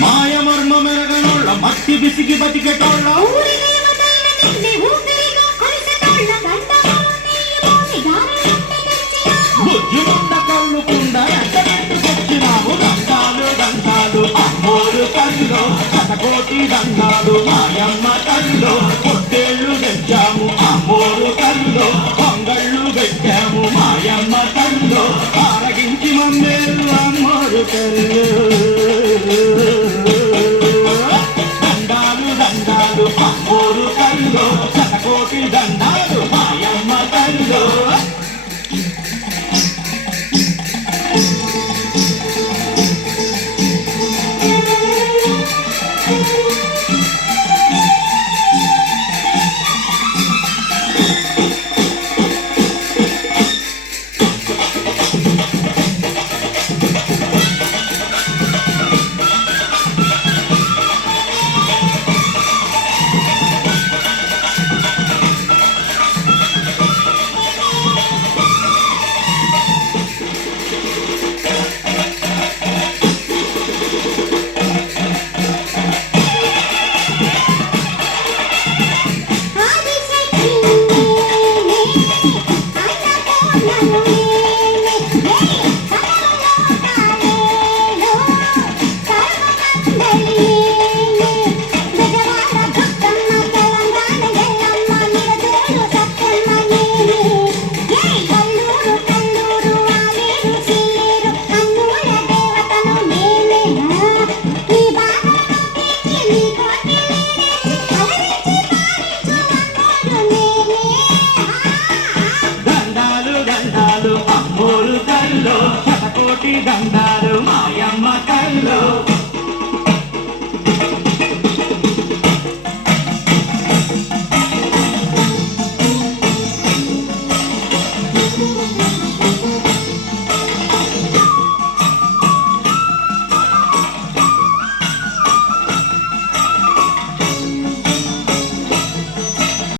మాయ మర్మ మెరగనోళ్ళ మట్టి బిసికి బతికెటోళ్ళ బుద్ధిముండ కళ్ళు కుండ ఎక్కడెట్టుకొచ్చినాము దండాలు దండాలు అమ్మోరు కళ్ళు శతకోటి దండాలు మాయమ్మ కళ్ళు పొట్టేళ్ళు తెచ్చాము అమ్మోరు కళ్ళు పొంగళ్ళు పెట్టాము మాయమ్మ కళ్ళు ఆరగించి మమ్మేరు అమ్మోరు కళ్ళు దండాలు దండాలు అమ్మోరు కళ్ళు శతకోటి దండాలు మాయమ్మ కళ్ళు అమ్మోరు కల్లో శతకోటి దండాలు మాయమ్మ కల్లో